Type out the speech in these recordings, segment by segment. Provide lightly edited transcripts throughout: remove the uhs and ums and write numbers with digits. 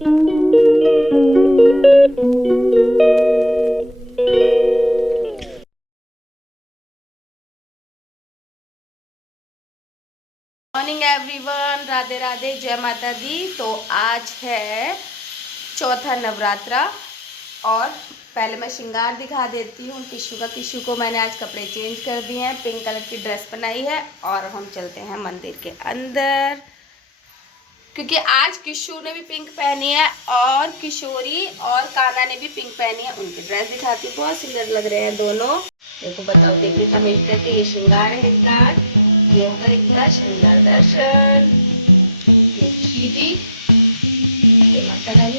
Morning everyone, Radhe Radhe, जय माता दी। तो आज है चौथा नवरात्रा और पहले मैं श्रृंगार दिखा देती हूँ किशु का। किशु को मैंने आज कपड़े चेंज कर दिए हैं, पिंक कलर की ड्रेस बनाई है और हम चलते हैं मंदिर के अंदर, क्योंकि आज किशु ने भी पिंक पहनी है और किशोरी और कान्हा ने भी पिंक पहनी है। उनकी ड्रेस दिखाती हूँ, बहुत सुंदर लग रहे हैं दोनों। देखो बताओ, देखिए कमेंट करके। ये श्रृंगार है इनका, ये होगा इनका श्रृंगार दर्शन। जी माता रानी।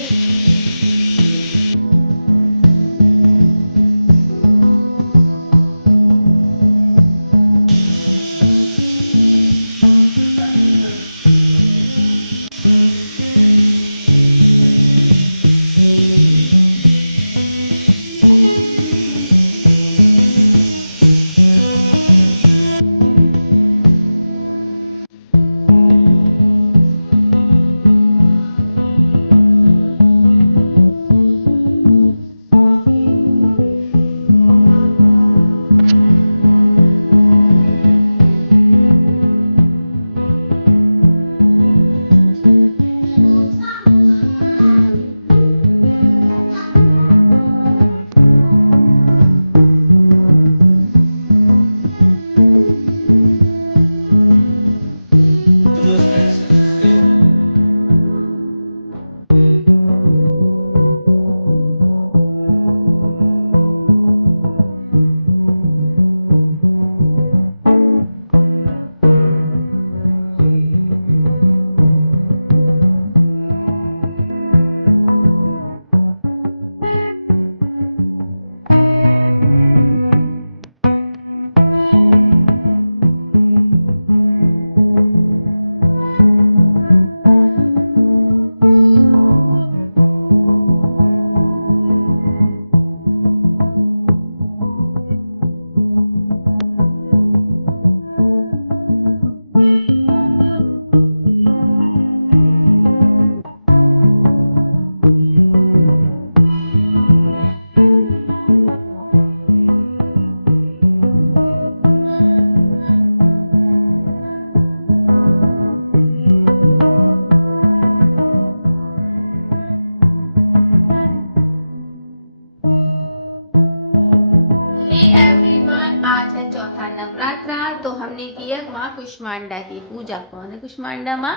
आज है चौथा नवरात्रा, तो हमने किया माँ कुष्मांडा की पूजा। कौन है कुष्मांडा माँ?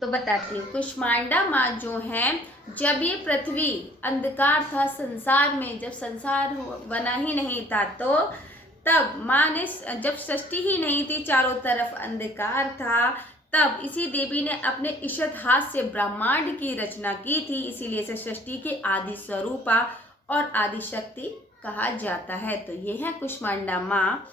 तो बताती हूँ। कुष्मांडा माँ जो है, जब ये पृथ्वी अंधकार था संसार में, जब संसार बना ही नहीं था, तो तब माँ ने, जब सृष्टि ही नहीं थी, चारों तरफ अंधकार था, तब इसी देवी ने अपने इशत हाथ से ब्रह्मांड की रचना की थी। इसीलिए इसे सृष्टि के आदि स्वरूपा और आदि शक्ति कहा जाता है। तो ये है कुष्मांडा माँ।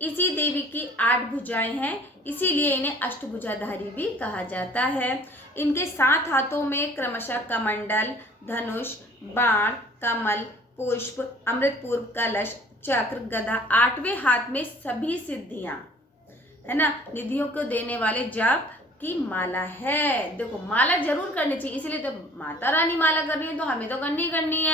इसी देवी की 8 भुजाएं हैं, इसीलिए इन्हें अष्टभुजाधारी भी कहा जाता है। इनके 7 हाथों में क्रमशः कमंडल, धनुष, बाण, कमल, पुष्प, अमृतपूर्व कलश, चक्र, गदा, 8वें हाथ में सभी सिद्धियां, है ना, निधियों को देने वाले जप की माला है। देखो माला जरूर करनी चाहिए, इसीलिए तो माता रानी माला कर रही है, तो हमें तो करनी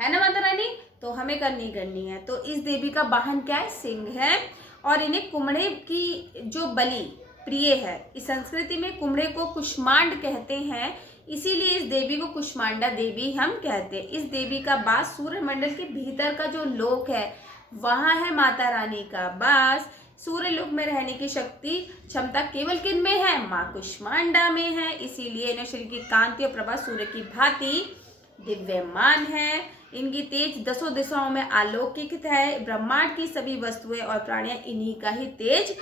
है ना माता रानी, तो हमें करनी है। तो इस देवी का वाहन क्या है? सिंह है। और इन्हें कुम्हड़े की जो बलि प्रिय है। इस संस्कृति में कुम्हड़े को कुष्मांड कहते हैं, इसीलिए इस देवी को कुष्मांडा देवी हम कहते हैं। इस देवी का वास सूर्य मंडल के भीतर का जो लोक है, वहां है माता रानी का वास। सूर्य लोक में रहने की शक्ति क्षमता केवल किन में है? माँ कुष्मांडा में है। इसीलिए इन्हें शरीर की कांति और प्रभा सूर्य की भांति दिव्यमान है। इनकी तेज 10 दिशाओं में अलौकिक है। ब्रह्मांड की सभी वस्तुएं और प्राणियां इन्हीं का ही तेज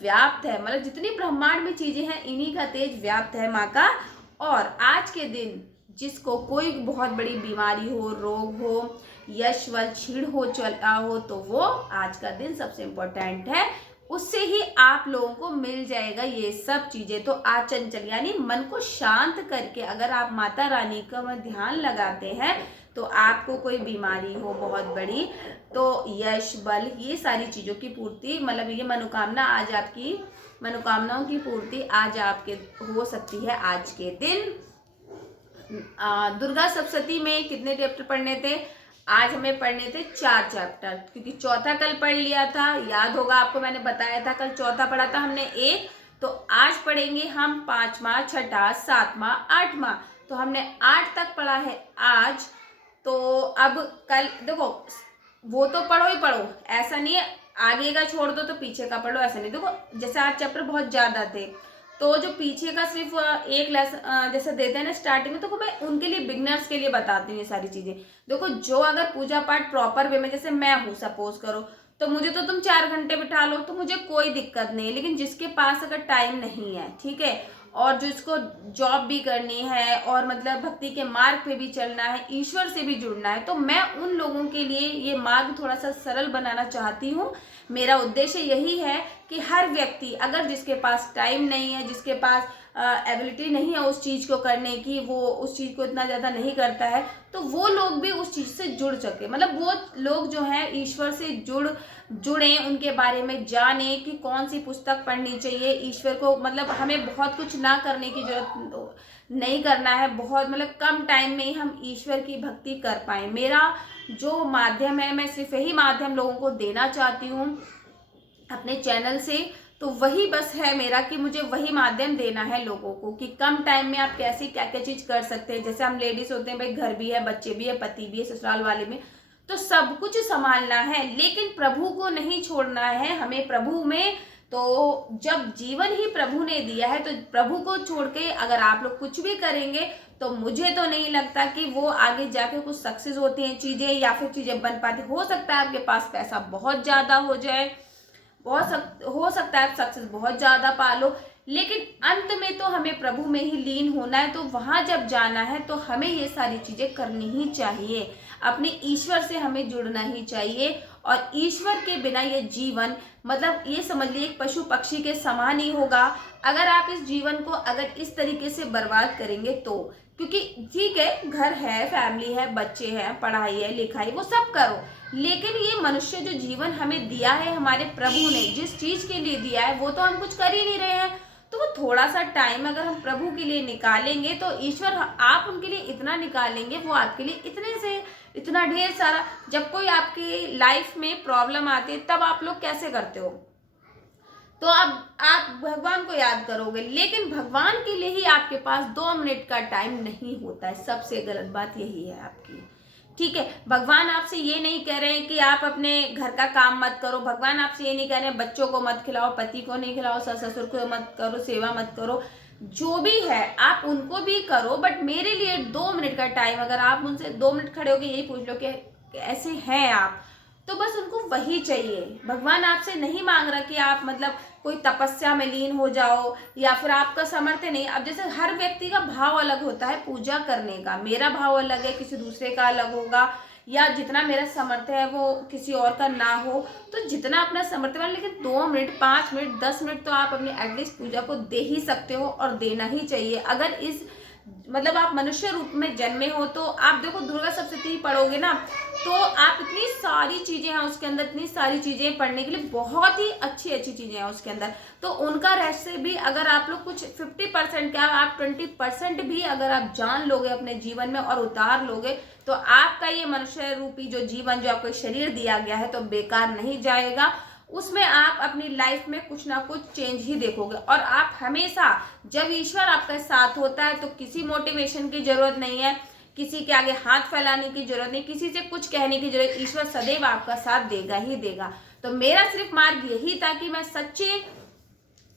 व्याप्त है। मतलब जितनी ब्रह्मांड में चीजें हैं, इन्हीं का तेज व्याप्त है माँ का। और आज के दिन जिसको कोई बहुत बड़ी बीमारी हो, रोग हो, यश बल क्षीण हो चला हो, तो वो आज का दिन सबसे इम्पोर्टेंट है। उससे ही आप लोगों को मिल जाएगा ये सब चीजें। तो आचंचल यानी मन को शांत करके अगर आप माता रानी का ध्यान लगाते हैं, तो आपको कोई बीमारी हो बहुत बड़ी, तो यश बल ये सारी चीजों की पूर्ति, मतलब ये मनोकामना आज आपकी, मनोकामनाओं की पूर्ति आज आपके हो सकती है आज के दिन। दुर्गा सप्तशती में कितने चैप्टर पढ़ने थे? आज हमें पढ़ने थे 4 चैप्टर, क्योंकि चौथा कल पढ़ लिया था, याद होगा आपको, मैंने बताया था कल चौथा पढ़ा था हमने 1, तो आज पढ़ेंगे हम 5वां, 6ठा, 7वां, 8वां। तो हमने 8 तक पढ़ा है आज। तो अब कल देखो, वो तो पढ़ो ही पढ़ो, ऐसा नहीं है आगे का छोड़ दो तो पीछे का पढ़ो, ऐसा नहीं। देखो जैसे आज चैप्टर बहुत ज़्यादा थे, तो जो पीछे का सिर्फ एक लेसन जैसे देते हैं ना स्टार्टिंग में, तो मैं उनके लिए, बिगनर्स के लिए बताती हूँ ये सारी चीज़ें। देखो जो अगर पूजा पाठ प्रॉपर वे में, जैसे मैं हूँ सपोज करो, तो मुझे तो तुम 4 घंटे बिठा लो तो मुझे कोई दिक्कत नहीं, लेकिन जिसके पास अगर टाइम नहीं है, ठीक है, और जो इसको जॉब भी करनी है और मतलब भक्ति के मार्ग पे भी चलना है, ईश्वर से भी जुड़ना है, तो मैं उन लोगों के लिए ये मार्ग थोड़ा सा सरल बनाना चाहती हूँ। मेरा उद्देश्य यही है कि हर व्यक्ति, अगर जिसके पास टाइम नहीं है, जिसके पास एबिलिटी नहीं है उस चीज़ को करने की, वो उस चीज़ को इतना ज़्यादा नहीं करता है, तो वो लोग भी उस चीज़ से जुड़ सके, मतलब वो लोग जो हैं ईश्वर से जुड़ें, उनके बारे में जानें कि कौन सी पुस्तक पढ़नी चाहिए ईश्वर को, मतलब हमें बहुत कुछ ना करने की जरूरत नहीं करना है, बहुत मतलब कम टाइम में ही हम ईश्वर की भक्ति कर पाएँ। मेरा जो माध्यम है, मैं सिर्फ यही माध्यम लोगों को देना चाहती हूँ अपने चैनल से, तो वही बस है मेरा कि मुझे वही माध्यम देना है लोगों को कि कम टाइम में आप कैसे क्या क्या चीज़ कर सकते हैं। जैसे हम लेडीज़ होते हैं भाई, घर भी है, बच्चे भी है, पति भी है, ससुराल वाले में, तो सब कुछ संभालना है, लेकिन प्रभु को नहीं छोड़ना है हमें प्रभु में। तो जब जीवन ही प्रभु ने दिया है, तो प्रभु को छोड़ के अगर आप लोग कुछ भी करेंगे, तो मुझे तो नहीं लगता कि वो आगे जाके कुछ सक्सेस होती हैं चीज़ें, या फिर चीज़ें बन पाती। हो सकता है आपके पास पैसा बहुत ज़्यादा हो जाए, हो सकता है सक्सेस बहुत ज़्यादा पा लो, लेकिन अंत में तो हमें प्रभु में ही लीन होना है। तो वहाँ जब जाना है तो हमें ये सारी चीज़ें करनी ही चाहिए, अपने ईश्वर से हमें जुड़ना ही चाहिए। और ईश्वर के बिना ये जीवन, मतलब ये समझ लीजिए एक पशु पक्षी के समान ही होगा अगर आप इस जीवन को अगर इस तरीके से बर्बाद करेंगे तो। क्योंकि ठीक है, घर है, फैमिली है, बच्चे हैं, पढ़ाई है, लिखाई, वो सब करो, लेकिन ये मनुष्य जो जीवन हमें दिया है, हमारे प्रभु ने जिस चीज़ के लिए दिया है, वो तो हम कुछ कर ही नहीं रहे हैं। तो वो थोड़ा सा टाइम अगर हम प्रभु के लिए निकालेंगे, तो ईश्वर आप उनके लिए इतना निकालेंगे, वो आपके लिए इतने से इतना ढेर सारा। जब कोई आपकी लाइफ में प्रॉब्लम आती है, तब आप लोग कैसे करते हो? तो अब आप भगवान को याद करोगे, लेकिन भगवान के लिए ही आपके पास 2 मिनट का टाइम नहीं होता है। सबसे गलत बात यही है आपकी, ठीक है। भगवान आपसे ये नहीं कह रहे हैं कि आप अपने घर का काम मत करो, भगवान आपसे ये नहीं कह रहे हैं बच्चों को मत खिलाओ, पति को नहीं खिलाओ, ससुर को मत करो, सेवा मत करो, जो भी है आप उनको भी करो, बट मेरे लिए 2 मिनट का टाइम, अगर आप उनसे 2 मिनट खड़े होकर यही पूछ लो कि ऐसे हैं आप, तो बस उनको वही चाहिए। भगवान आपसे नहीं मांग रहा कि आप मतलब कोई तपस्या में लीन हो जाओ, या फिर आपका सामर्थ्य नहीं। अब जैसे हर व्यक्ति का भाव अलग होता है पूजा करने का, मेरा भाव अलग है, किसी दूसरे का अलग होगा, या जितना मेरा सामर्थ्य है वो किसी और का ना हो। तो जितना अपना सामर्थ्य है, लेकिन 2 मिनट, 5 मिनट, 10 मिनट तो आप अपनी एटलीस्ट पूजा को दे ही सकते हो, और देना ही चाहिए। अगर इस मतलब आप मनुष्य रूप में जन्मे हो, तो आप देखो दुर्गा सप्तशती पढ़ोगे ना, तो आप इतनी सारी चीज़ें हैं उसके अंदर, इतनी सारी चीज़ें पढ़ने के लिए, बहुत ही अच्छी अच्छी चीज़ें हैं उसके अंदर। तो उनका रहस्य भी अगर आप लोग कुछ 50% क्या, आप 20% भी अगर आप जान लोगे अपने जीवन में और उतार लोगे, तो आपका ये मनुष्य रूपी जो जीवन, जो आपको शरीर दिया गया है, तो बेकार नहीं जाएगा। उसमें आप अपनी लाइफ में कुछ ना कुछ चेंज ही देखोगे। और आप हमेशा, जब ईश्वर आपका साथ होता है, तो किसी मोटिवेशन की जरूरत नहीं है, किसी के आगे हाथ फैलाने की जरूरत नहीं, किसी से कुछ कहने की जरूरत, ईश्वर सदैव आपका साथ देगा ही देगा। तो मेरा सिर्फ मार्ग यही था कि मैं सच्चे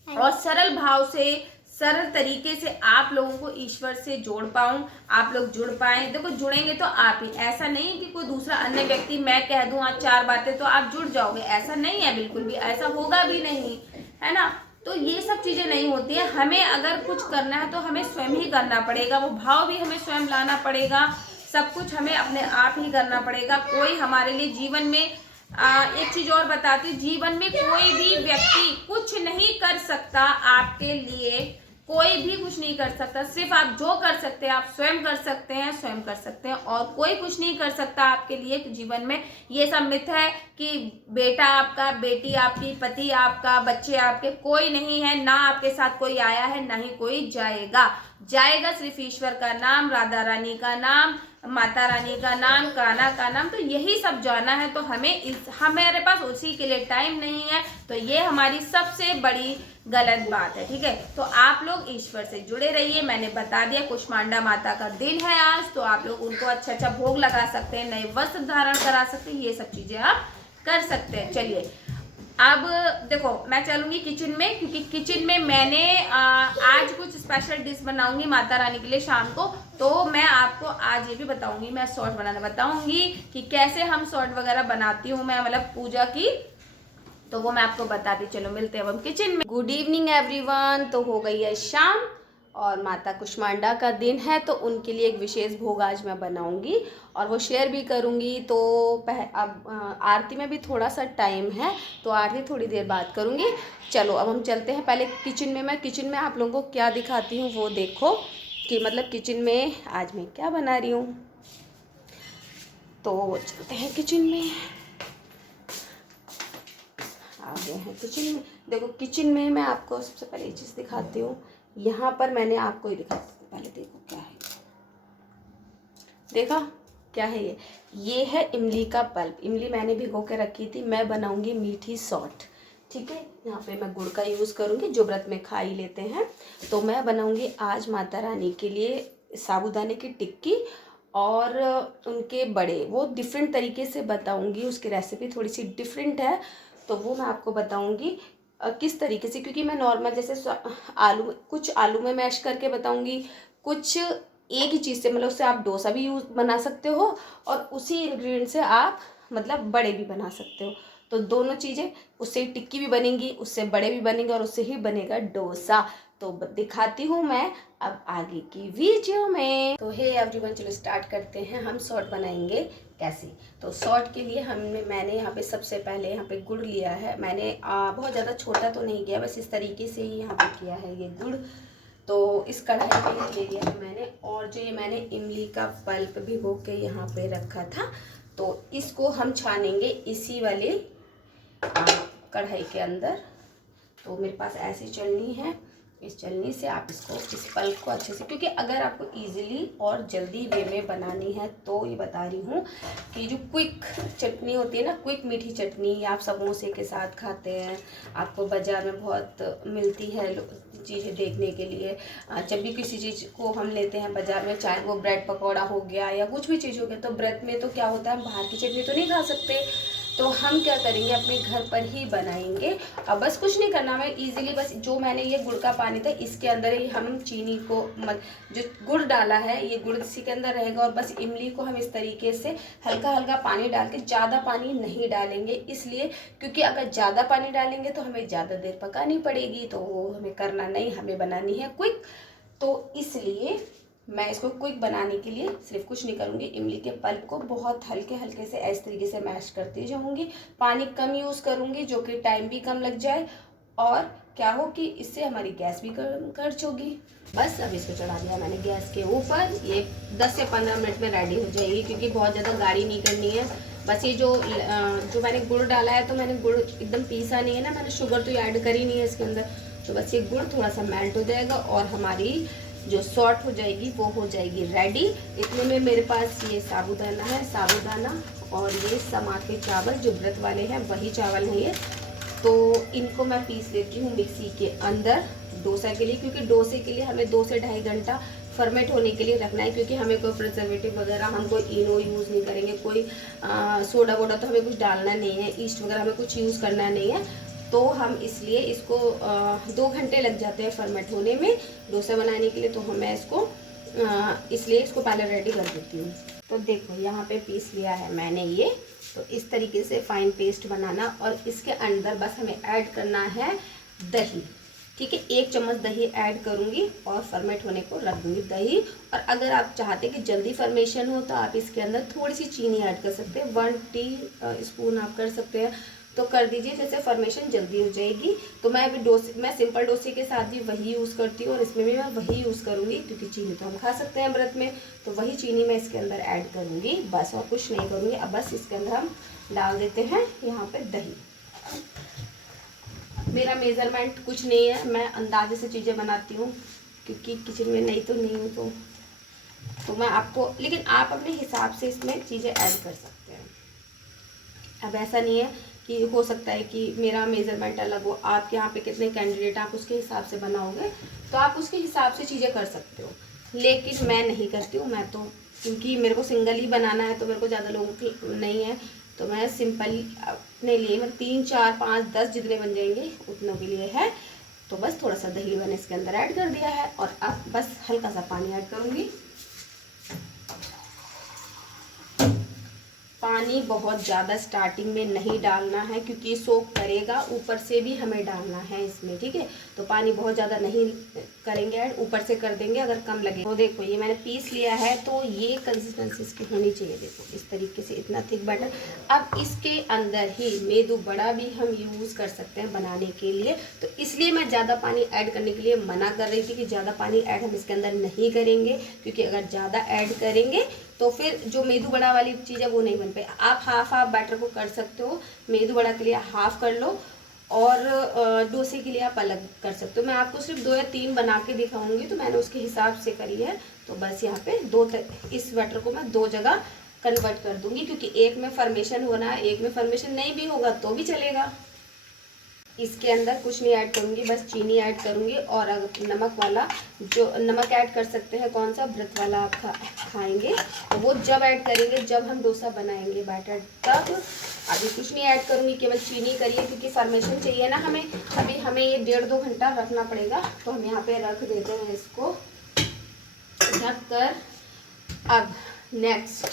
और सरल भाव से, सरल तरीके से आप लोगों को ईश्वर से जोड़ पाऊँ, आप लोग जुड़ पाए। देखो जुड़ेंगे तो आप ही, ऐसा नहीं कि कोई दूसरा अन्य व्यक्ति मैं कह दूँ आज 4 बातें तो आप जुड़ जाओगे, ऐसा नहीं है, बिल्कुल भी ऐसा होगा भी नहीं, है ना। तो ये सब चीज़ें नहीं होती हैं। हमें अगर कुछ करना है तो हमें स्वयं ही करना पड़ेगा, वो भाव भी हमें स्वयं लाना पड़ेगा, सब कुछ हमें अपने आप ही करना पड़ेगा। कोई हमारे लिए जीवन में एक चीज़ और बताती हूँ, जीवन में कोई भी व्यक्ति कुछ नहीं कर सकता आपके लिए, कोई भी कुछ नहीं कर सकता। सिर्फ आप जो कर सकते हैं आप स्वयं कर सकते हैं, स्वयं कर सकते हैं, और कोई कुछ नहीं कर सकता आपके लिए जीवन में। ये सब मिथ है कि बेटा आपका, बेटी आपकी, पति आपका, बच्चे आपके, कोई नहीं है, ना आपके साथ कोई आया है, ना ही कोई जाएगा। जाएगा सिर्फ ईश्वर का नाम, राधा रानी का नाम, माता रानी का नाम, कान्हा का नाम, तो यही सब जाना है। तो हमारे पास उसी के लिए टाइम नहीं है, तो ये हमारी सबसे बड़ी गलत बात है। ठीक है, तो आप लोग ईश्वर से जुड़े रहिए। मैंने बता दिया कुष्मांडा माता का दिन है आज, तो आप लोग उनको अच्छा अच्छा भोग लगा सकते हैं, नए वस्त्र धारण करा सकते हैं, ये सब चीजें आप कर सकते हैं। चलिए अब देखो मैं चलूंगी किचन में, क्योंकि किचन में मैंने आज कुछ स्पेशल डिश बनाऊंगी माता रानी के लिए शाम को। तो मैं आपको आज ये भी बताऊंगी, मैं शॉर्ट बनाना बताऊंगी कि कैसे हम शॉर्ट वगैरह बनाती हूँ मैं, मतलब पूजा की, तो वो मैं आपको बताती। चलो मिलते हैं हम किचन में। Good evening everyone. तो हो गई है शाम और माता कुष्मांडा का दिन है, तो उनके लिए एक विशेष भोग आज मैं बनाऊंगी और वो शेयर भी करूंगी। तो अब आरती में भी थोड़ा सा टाइम है, तो आरती थोड़ी देर बाद करूंगी। चलो अब हम चलते हैं पहले किचन में। मैं किचन में आप लोगों को क्या दिखाती हूँ वो देखो, कि मतलब किचन में आज मैं क्या बना रही हूँ। तो चलते हैं किचन में, आ गए हैं किचन में। देखो किचन में मैं आपको सबसे पहले ये चीज़ दिखाती हूँ। यहाँ पर मैंने आपको ही दिखाती हूँ, पहले देखो क्या है, देखा क्या है ये है इमली का पल्प। इमली मैंने भिगो के रखी थी, मैं बनाऊंगी मीठी सॉल्ट। ठीक है, यहाँ पे मैं गुड़ का यूज़ करूँगी, जो व्रत में खा ही लेते हैं। तो मैं बनाऊंगी आज माता रानी के लिए साबूदाने की टिक्की और उनके बड़े, वो डिफरेंट तरीके से बताऊंगी, उसकी रेसिपी थोड़ी सी डिफरेंट है, तो वो मैं आपको बताऊंगी किस तरीके से। क्योंकि मैं नॉर्मल जैसे आलू, कुछ आलू में मैश करके बताऊंगी, कुछ एक ही चीज़ से, मतलब उससे आप डोसा भी यूज़ बना सकते हो और उसी इंग्रेडिएंट से आप मतलब बड़े भी बना सकते हो। तो दोनों चीज़ें, उससे टिक्की भी बनेंगी, उससे बड़े भी बनेंगे और उससे ही बनेगा डोसा। तो दिखाती हूँ मैं अब आगे की वीडियो में। तो हे एवरीवन, चलो स्टार्ट करते हैं। हम शॉर्ट बनाएंगे कैसे। तो शॉर्ट के लिए मैंने यहाँ पे सबसे पहले यहाँ पे गुड़ लिया है। मैंने बहुत ज़्यादा छोटा तो नहीं किया, बस इस तरीके से ही यहाँ पे किया है ये गुड़। तो इस कढ़ाई में ले लिया है मैंने, और जो ये मैंने इमली का पल्प भिगो के यहाँ पे रखा था, तो इसको हम छानेंगे इसी वाले कढ़ाई के अंदर। तो मेरे पास ऐसी चलनी है, इस चलनी से आप इसको, इस पल्प को अच्छे से, क्योंकि अगर आपको इजीली और जल्दी वे में बनानी है, तो ये बता रही हूँ कि जो क्विक चटनी होती है ना, क्विक मीठी चटनी, आप समोसे के साथ खाते हैं, आपको बाज़ार में बहुत मिलती है चीज़ें देखने के लिए। जब भी किसी चीज़ को हम लेते हैं बाज़ार में, चाहे वो ब्रेड पकौड़ा हो गया या कुछ भी चीज़ हो गया, तो व्रत में तो क्या होता है, बाहर की चटनी तो नहीं खा सकते, तो हम क्या करेंगे, अपने घर पर ही बनाएंगे। अब बस कुछ नहीं करना हमें, इजीली बस जो मैंने ये गुड़ का पानी था इसके अंदर ही हम चीनी को, जो गुड़ डाला है ये गुड़ इसी के अंदर रहेगा, और बस इमली को हम इस तरीके से हल्का हल्का पानी डाल के, ज़्यादा पानी नहीं डालेंगे, इसलिए क्योंकि अगर ज़्यादा पानी डालेंगे तो हमें ज़्यादा देर पकानी पड़ेगी, तो वो हमें करना नहीं, हमें बनानी है क्विक। तो इसलिए मैं इसको क्विक बनाने के लिए सिर्फ कुछ नहीं करूँगी, इमली के पल्प को बहुत हल्के हल्के से इस तरीके से मैश करती जाऊँगी। पानी कम यूज़ करूँगी, जो कि टाइम भी कम लग जाए, और क्या हो कि इससे हमारी गैस भी खर्च होगी। बस अब इसको चढ़ा दिया मैंने गैस के ऊपर, ये 10 से 15 मिनट में रेडी हो जाएगी, क्योंकि बहुत ज़्यादा गाढ़ी नहीं करनी है। बस ये जो मैंने गुड़ डाला है, तो मैंने गुड़ एकदम पीसा नहीं है ना, मैंने शुगर तो ऐड करी नहीं है इसके अंदर, तो बस ये गुड़ थोड़ा सा मेल्ट हो जाएगा और हमारी जो शॉर्ट हो जाएगी वो हो जाएगी रेडी। इतने में मेरे पास ये साबूदाना है, साबूदाना और ये समा के चावल जो व्रत वाले हैं वही चावल हैं ये, तो इनको मैं पीस लेती हूँ मिक्सी के अंदर डोसा के लिए, क्योंकि डोसे के लिए हमें 2 से ढाई घंटा फर्मेंट होने के लिए रखना है, क्योंकि हमें कोई प्रिजर्वेटिव वगैरह, हम कोई इनो यूज़ नहीं करेंगे, कोई सोडा वोडा तो हमें कुछ डालना नहीं है, ईस्ट वगैरह हमें कुछ यूज़ करना नहीं है। तो हम इसलिए इसको 2 घंटे लग जाते हैं फर्मेंट होने में डोसा बनाने के लिए, तो मैं इसको इसलिए इसको पहले रेडी कर देती हूँ। तो देखो यहाँ पे पीस लिया है मैंने ये, तो इस तरीके से फाइन पेस्ट बनाना, और इसके अंदर बस हमें ऐड करना है दही। ठीक है, 1 चम्मच दही ऐड करूँगी और फर्मेंट होने को रख दूँगी दही। और अगर आप चाहते हैं कि जल्दी फर्मेशन हो, तो आप इसके अंदर थोड़ी सी चीनी ऐड कर सकते हैं, 1 टी स्पून आप कर सकते हैं। तो कर दीजिए, जैसे फॉर्मेशन जल्दी हो जाएगी। तो मैं अभी मैं सिंपल डोसे के साथ भी वही यूज़ करती हूँ और इसमें भी मैं वही यूज़ करूँगी, क्योंकि चीनी तो हम खा सकते हैं व्रत में, तो वही चीनी मैं इसके अंदर ऐड करूँगी बस, और कुछ नहीं करूँगी। अब बस इसके अंदर हम डाल देते हैं यहाँ पे दही। मेरा मेज़रमेंट कुछ नहीं है, मैं अंदाजे से चीज़ें बनाती हूँ, क्योंकि किचन में नहीं हूँ तो मैं आपको, लेकिन आप अपने हिसाब से इसमें चीज़ें ऐड कर सकते हैं। अब ऐसा नहीं है कि हो सकता है कि मेरा मेज़रमेंट अलग हो, आपके यहाँ पे कितने कैंडिडेट आप उसके हिसाब से बनाओगे तो आप उसके हिसाब से चीज़ें कर सकते हो, लेकिन मैं नहीं करती हूँ। मैं तो क्योंकि मेरे को सिंगल ही बनाना है, तो मेरे को ज़्यादा लोगों की नहीं है, तो मैं सिंपल अपने लिए मैं 3 4 5 10 जितने बन जाएंगे उतनों के लिए है। तो बस थोड़ा सा दही मैंने इसके अंदर ऐड कर दिया है, और अब बस हल्का सा पानी ऐड करूँगी। पानी बहुत ज़्यादा स्टार्टिंग में नहीं डालना है, क्योंकि सोक करेगा, ऊपर से भी हमें डालना है इसमें, ठीक है। तो पानी बहुत ज़्यादा नहीं करेंगे ऐड, ऊपर से कर देंगे अगर कम लगे। तो देखो ये मैंने पीस लिया है, तो ये कंसिस्टेंसी इसकी होनी चाहिए, देखो इस तरीके से, इतना थिक बैटर। अब इसके अंदर ही मेदू बड़ा भी हम यूज़ कर सकते हैं बनाने के लिए, तो इसलिए मैं ज़्यादा पानी ऐड करने के लिए मना कर रही थी कि ज़्यादा पानी ऐड हम इसके अंदर नहीं करेंगे, क्योंकि अगर ज़्यादा ऐड करेंगे तो फिर जो मेदू बड़ा वाली चीज़ है वो नहीं बन पाए। आप हाफ बैटर को कर सकते हो, मेदू बड़ा के लिए हाफ कर लो और डोसे के लिए आप अलग कर सकते हो। मैं आपको सिर्फ 2 या 3 बना के दिखाऊंगी, तो मैंने उसके हिसाब से करी है। तो बस यहाँ पे इस बैटर को मैं 2 जगह कन्वर्ट कर दूंगी, क्योंकि एक में फॉर्मेशन होना है, एक में फॉर्मेशन नहीं भी होगा तो भी चलेगा। इसके अंदर कुछ नहीं ऐड करूँगी, बस चीनी ऐड करूँगी, और अगर नमक वाला, जो नमक ऐड कर सकते हैं, कौन सा व्रत वाला आप खाएंगे, तो वो जब ऐड करेंगे जब हम डोसा बनाएंगे बैटर तब। अभी कुछ नहीं ऐड करूँगी, केवल चीनी करिए, क्योंकि फॉर्मेशन चाहिए ना हमें। अभी हमें ये 1.5-2 घंटा रखना पड़ेगा, तो हम यहाँ पे रख देते हैं इसको ढक कर। अब नेक्स्ट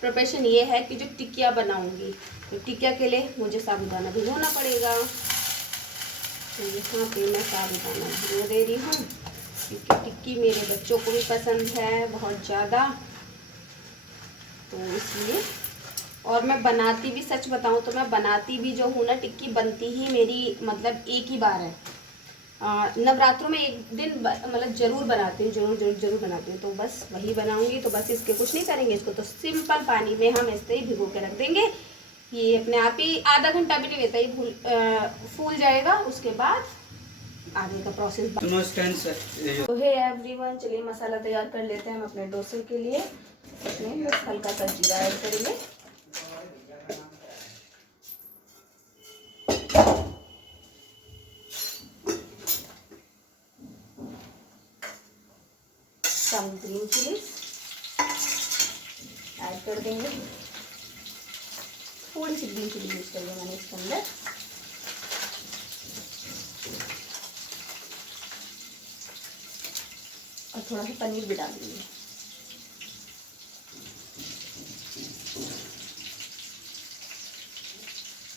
प्रिपरेशन ये है कि जो टिकिया बनाऊँगी, तो टिकिया के लिए मुझे साबुदाना भिगोना पड़ेगा। यहाँ पे मैं साबुदाना भिगो दे रही हूँ, क्योंकि टिक्की मेरे बच्चों को भी पसंद है बहुत ज़्यादा, तो इसलिए। और मैं बनाती भी, सच बताऊँ तो मैं बनाती भी जो हूँ ना, टिक्की बनती ही मेरी मतलब एक ही बार है। नवरात्रों में एक दिन मतलब ज़रूर बनाती हूँ, ज़रूर बनाती हूँ, तो बस वही बनाऊँगी। तो बस इसके कुछ नहीं करेंगे, इसको तो सिंपल पानी में हम ऐसे ही भिगो के रख देंगे। ये अपने आप ही आधा घंटा भी नहीं लेता, ये फूल जाएगा। उसके बाद आगे का प्रोसेस। तो हे एवरीवन, चलिए मसाला तैयार कर लेते हैं हम अपने डोसे के लिए। इसमें बस हल्का सा जीरा ऐड करेंगे, सम ग्रीन चिलीज ऐड कर देंगे, थोड़ी सी ग्रीन चिली यूज करिए मैंने इसके अंदर। और थोड़ा सा पनीर भी डाल देंगे।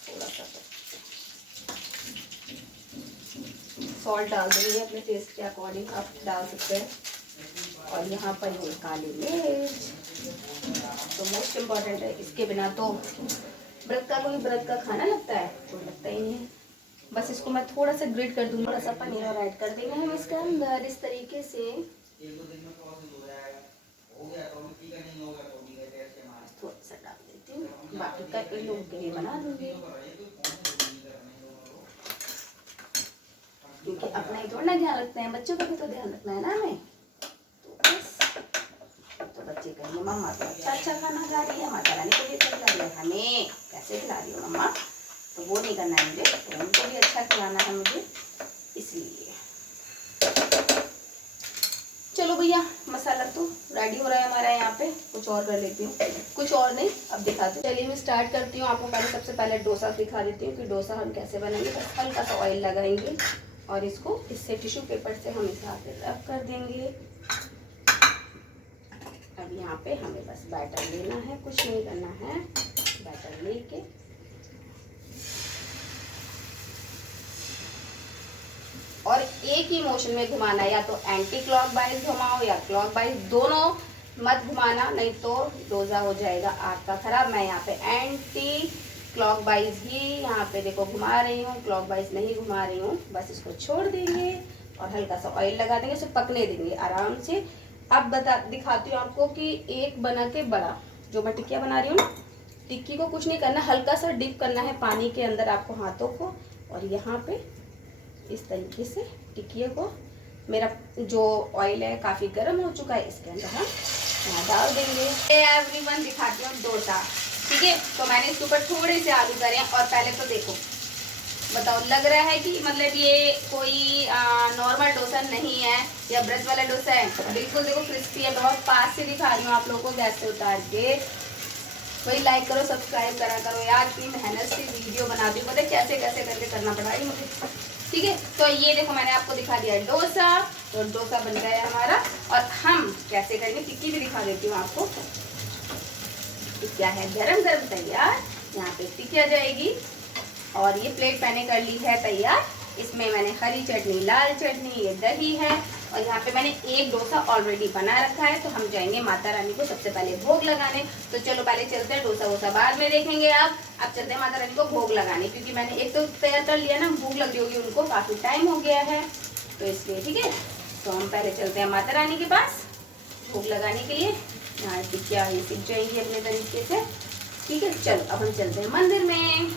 थोड़ा सा सॉल्ट डाल देंगे, अपने टेस्ट के अकॉर्डिंग आप डाल सकते हैं। और यहाँ पर ये काली मिर्च तो मोस्ट इम्पॉर्टेंट है, इसके बिना तो व्रत का खाना लगता है, तो लगता ही नहीं है। बस इसको मैं थोड़ा सा ग्रेट कर दूँगी, थोड़ा सा पनीर और ऐड कर देंगे हम इसके अंदर इस तरीके से। थोड़ा सा डाल देती हूँ, बाकी का कई लोगों के लिए बना दूँगी, क्योंकि अपना ही थोड़ा ध्यान रखते हैं, बच्चों का भी तो ध्यान रखना है ना हमें। तो बच्चे कहेंगे मम्मा तो अच्छा खाना खा रही है, माता रानी को भी अच्छा खिला रही है, हमें कैसे खिला रही हो मम्मा, तो वो नहीं करना है मुझे, तो उनको भी अच्छा खिलाना है मुझे, इसलिए। चलो भैया, मसाला तो रेडी हो रहा है हमारा। यहाँ पे कुछ और कर लेती हूँ, कुछ और नहीं अब दिखाती हूँ। चलिए मैं स्टार्ट करती हूँ। आपको पहले सबसे पहले डोसा दिखा देती हूँ कि डोसा हम कैसे बनाएंगे। बस हल्का सा ऑयल लगाएंगे और इसको इससे टिश्यू पेपर से हम इस पे रैप कर देंगे। अब यहाँ पे हमें बस बैटर लेना है, कुछ नहीं करना है। बैटर लेके और एक ही मोशन में घुमाना, या तो एंटी क्लॉकवाइज घुमाओ या क्लॉकवाइज, दोनों मत घुमाना, नहीं तो डोसा हो जाएगा आपका खराब। मैं यहाँ पे एंटी क्लॉक वाइज ही यहाँ पे देखो घुमा रही हूँ, क्लॉक वाइज नहीं घुमा रही हूँ। बस इसको छोड़ देंगे और हल्का सा ऑयल लगा देंगे, उसे पकने देंगे आराम से। अब दिखाती हूँ आपको कि एक बना के बड़ा जो मैं टिक्किया बना रही हूँ ना, टिक्की को कुछ नहीं करना, हल्का सा डिप करना है पानी के अंदर आपको हाथों को, और यहाँ पे इस तरीके से टिक्किया को, मेरा जो ऑयल है काफ़ी गर्म हो चुका है, इसके अंदर हम यहाँ डाल देंगे। एवरीवन दिखाती हूँ डोसा, ठीक है। तो मैंने इसके ऊपर थोड़े से आलू करे हैं, और पहले तो देखो बताओ, लग रहा है कि मतलब ये कोई नॉर्मल डोसा नहीं है या ब्रेड वाला डोसा है। बिल्कुल देखो क्रिस्पी है, बहुत पास से दिखा रही हूँ आप लोगों को गैस से उतार के। वही लाइक करो, सब्सक्राइब करा करो यार, इतनी मेहनत से वीडियो बनाती हूँ, पता है कैसे कैसे करके करना पड़ा है मुझे, ठीक है। तो ये देखो मैंने आपको दिखा दिया है डोसा, तो डोसा बन गया है हमारा। और हम कैसे करेंगे, टिक्की भी दिखा देती हूँ आपको। क्या है गरम गरम तैयार, यहाँ पे टिक्की आ जाएगी। और ये प्लेट मैंने कर ली है तैयार, इसमें मैंने हरी चटनी, लाल चटनी, ये दही है, और यहाँ पे मैंने एक डोसा ऑलरेडी बना रखा है। तो हम जाएंगे माता रानी को सबसे पहले भोग लगाने। तो चलो पहले चलते हैं, डोसा वोसा बाद में देखेंगे। अब चलते हैं माता रानी को भोग लगाने, क्योंकि मैंने एक तो तैयार कर लिया ना, भूख लग रही होगी उनको, काफ़ी टाइम हो गया है तो इसलिए, ठीक है। तो हम पहले चलते हैं माता रानी के पास भोग लगाने के लिए। टिक्किया ये सीख जाएंगी अपने तरीके से, ठीक है। चलो अब हम चलते हैं मंदिर में।